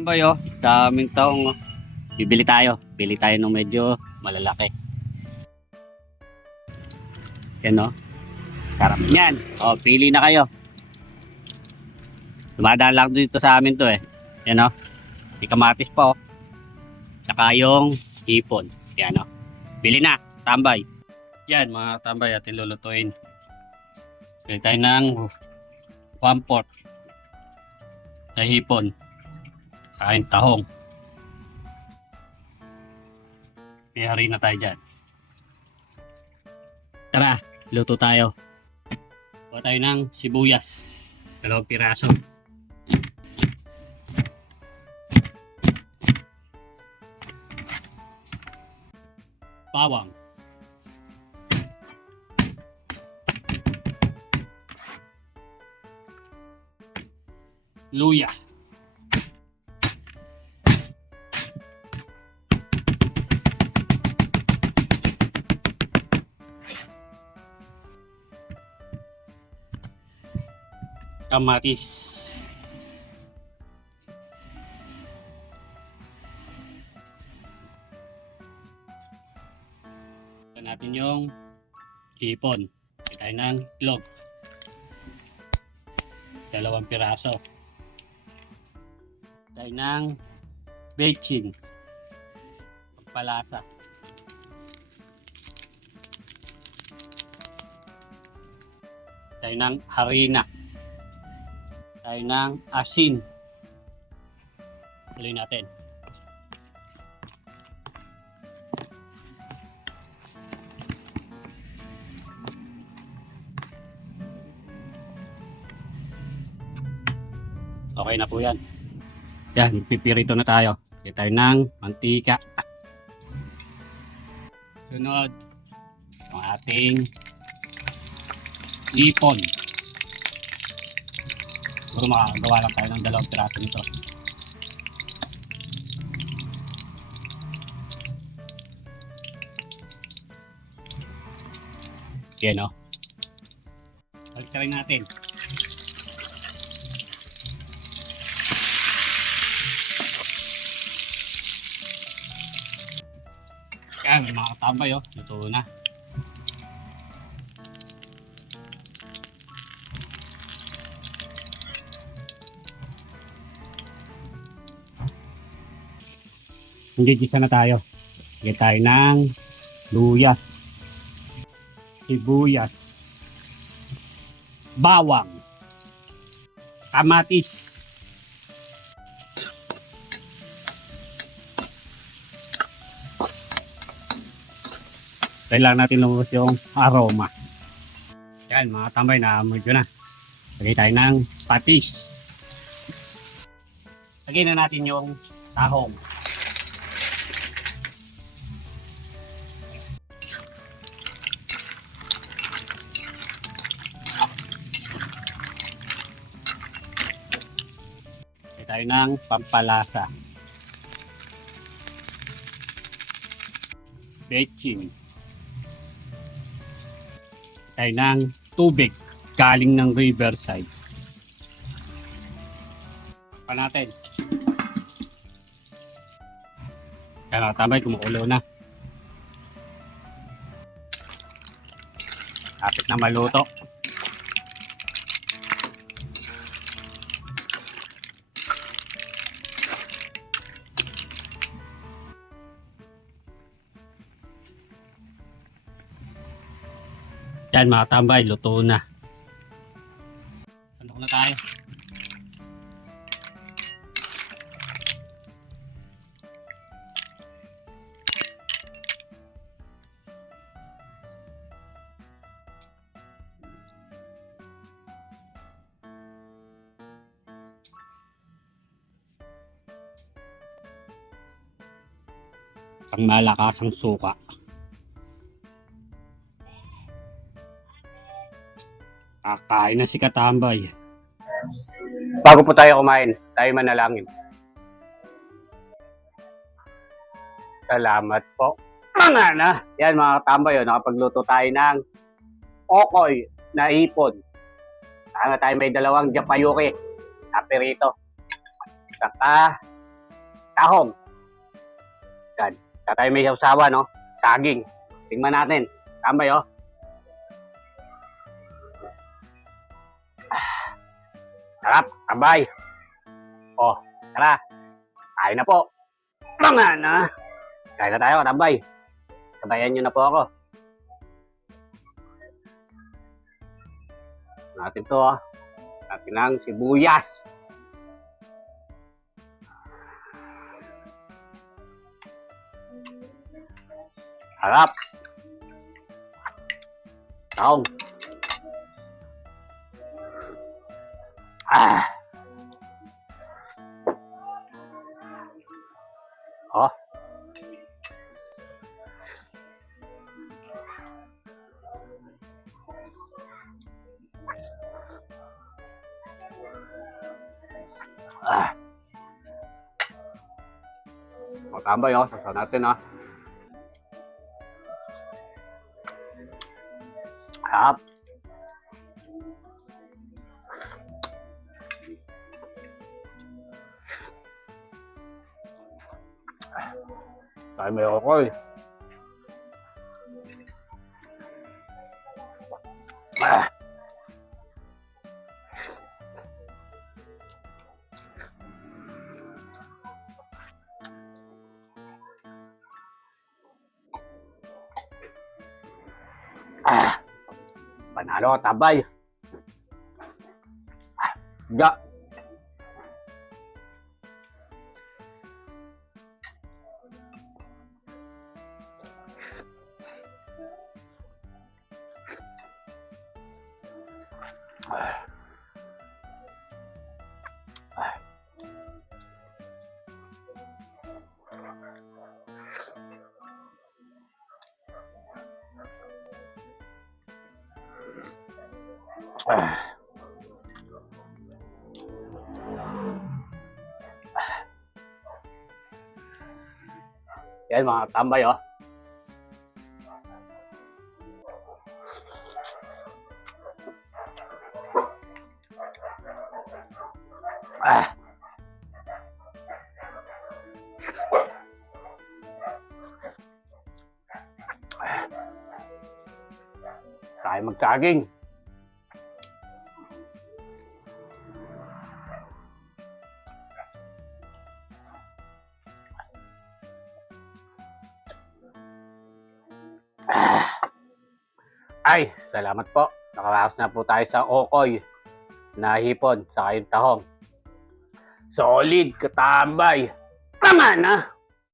Bayo, daming taong bibili tayo. Bili tayo ng medyo malalaki. Yan o. Sarap yan. O, pili na kayo. Dumadaan lang dito sa amin to eh. Yan o. May kamatis pa o. Tsaka yung hipon. Yan o. Bili na. Tambay. Yan mga tambay atin lulutuin. Bili tayo ng 1/4 na hipon. Kain tahong. May harina tayo dyan. Tara, luto tayo. Kuha tayo ng sibuyas. 2 piraso. Bawang. Luya. Kamatis. Ito natin yung hipon. Ito tayo ng itlog. 2 piraso. Ito tayo ng bechin. Pagpalasa. Tayo ng harina. Tayo ng asin. Tuloy natin. Okay na po yan. Yan, pipirito na tayo. Kaya tayo ng mantika. Sunod, ang ating hipon. Siguro makagawa lang tayo ng 2 piraso nito. Yan o. Pagkain natin. Yan, may mga katambay o. Luto na. Gigisa na tayo. Lagyan tayo ng luya, sibuyas, bawang, kamatis, kailangan natin lumabas yung aroma. Yan mga tambay, na medyo na. Lagyan tayo ng patis. Lagyan na natin yung tahong. Tayo ng pampalasa. Bechin. Tayo ng tubig galing ng riverside. Pa natin. Kaya tambay, kumukulo na. Kapit na maluto. Yan mga tambay, luto na. Sandok na tayo. Pang malakas ang suka. Kakain na si Katambay. Bago po tayo kumain, tayo manalangin. Salamat po. Na. Yan mga Katambay, nakapagluto tayo ng okoy na hipon. Sana tayo may 2 japayuki na perito. Saka tahong. Yan. Kaya tayo may sausawa, no? Saging. Tingnan natin. Tambay, oh. Sarap, tambay. Oh, tara. Kain na po. Mga na. Kain na tayo, tambay. Sabayan nyo na po ako. Natin to, oh. Natin ang sibuyas. Harap. Taong. Oh. Matambay, oh. Sasa natin, oh. Harap. Tayo may okoy. Panalo, tabay. Ya. Yan mga tambay, oh. Tayo magkaging. Ay, salamat po. Nakaraos na po tayo sa okoy na hipon sa kayong tahong. Solid, katambay. Tama na.